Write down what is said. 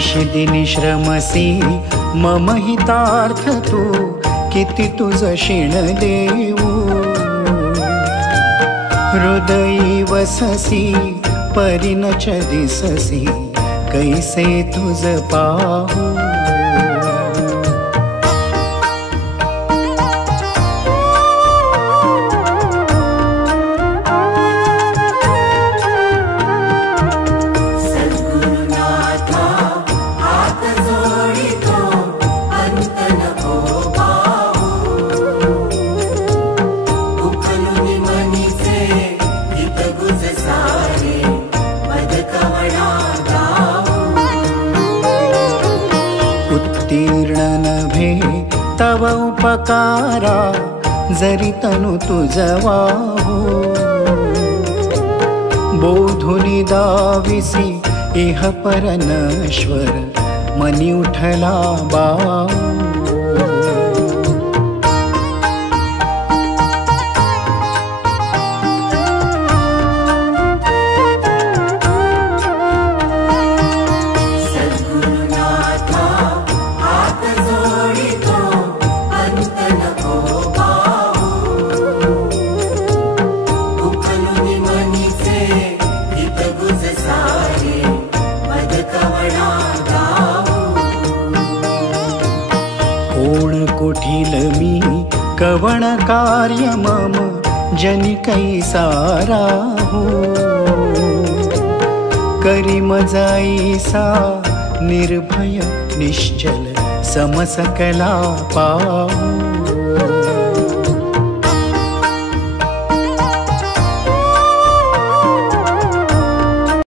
निशिदिनी श्रमसी मम हितार्थ तू, किती तुझ शिण देऊ. हृदयी वससी परिनच दिससी, कैसे तुझ पाहू. उत्तीर्ण नभे तव उपकारा, जरी तनु तुझ वाहू. बोधुनी दाविसी इह पर नश्वर, मनी उठला बाऊ. कोण कुठील मी कवण कार्य मम, जनी कैसा राहू. करी मजाईसा निर्भय निश्चल, समसकला पाहू.